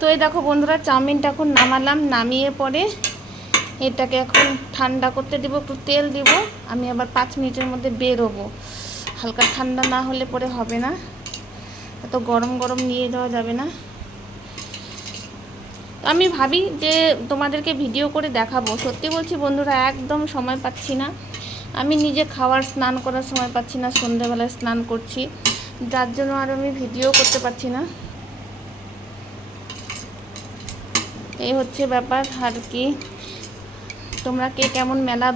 তো এই দেখো বন্ধুরা, চাউমিনটা এখন নামালাম, নামিয়ে পরে এটাকে এখন ঠান্ডা করতে দিব, একটু তেল দিব, আমি আবার পাঁচ মিনিটের মধ্যে বেরোবো। হালকা ঠান্ডা না হলে পরে হবে না, এত গরম গরম নিয়ে যাওয়া যাবে না। আমি ভাবি যে তোমাদেরকে ভিডিও করে দেখাবো, সত্যি বলছি বন্ধুরা, একদম সময় পাচ্ছি না। আমি নিজে খাওয়ার, স্নান করার সময় পাচ্ছি না, সন্ধেবেলায় স্নান করছি, যার জন্য আর আমি ভিডিও করতে পারছি না। এই হচ্ছে ব্যাপার, আর কি। তোমরা কে কেমন মেলা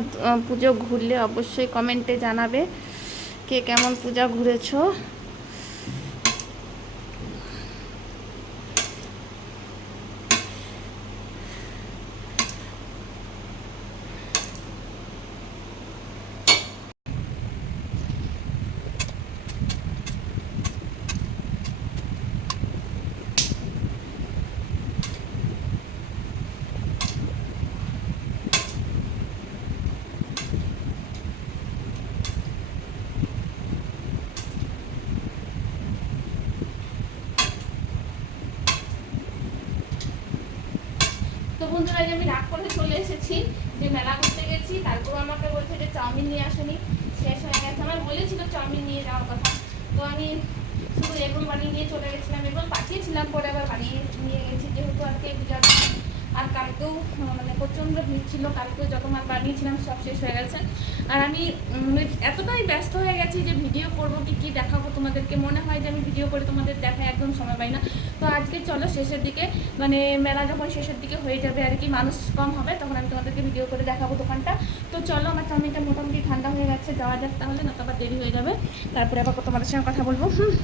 পুজো ঘুরলে অবশ্যই কমেন্টে জানাবে। কে কেমন পূজা ঘুরেছো? তো বন্ধুরা আমি রাগ করে চলে এসেছি, যে মেলা করতে গেছি, তারপর আমাকে বলছে যে চাউমিন নিয়ে আসেনি, শেষ হয়ে গেছে। আমার বলেছিল চাউমিন নিয়ে যাওয়ার কথা। তো আমি শুধু এগুলো বানিয়ে নিয়ে চলে গেছিলাম এগুলো পাঠিয়েছিলাম, পরে আবার বানিয়ে নিয়ে গেছি, যেহেতু আজকে পূজা আর কালকেও মানে প্রচণ্ড ভিড় ছিল, কালকেও যত মাল বানিয়েছিলাম, সব শেষ হয়ে গেছে। আর আমি এতটাই ব্যস্ত হয়ে গেছি যে করব কি, কী দেখাবো তোমাদেরকে? মনে হয় যে আমি ভিডিও করে তোমাদের দেখা একদম সময় পাই না। তো আজকে চলো শেষের দিকে মানে মেলা যখন শেষের দিকে হয়ে যাবে আর কি, মানুষ কম হবে, তখন আমি তোমাদেরকে ভিডিও করে দেখাবো দোকানটা। তো চলো, আমার চাউমিনটা মোটামুটি ঠান্ডা হয়ে গেছে, যাওয়া যাক তাহলে না তো আবার দেরি হয়ে যাবে। তারপরে আবার তোমাদের সঙ্গে কথা বলব। হুম।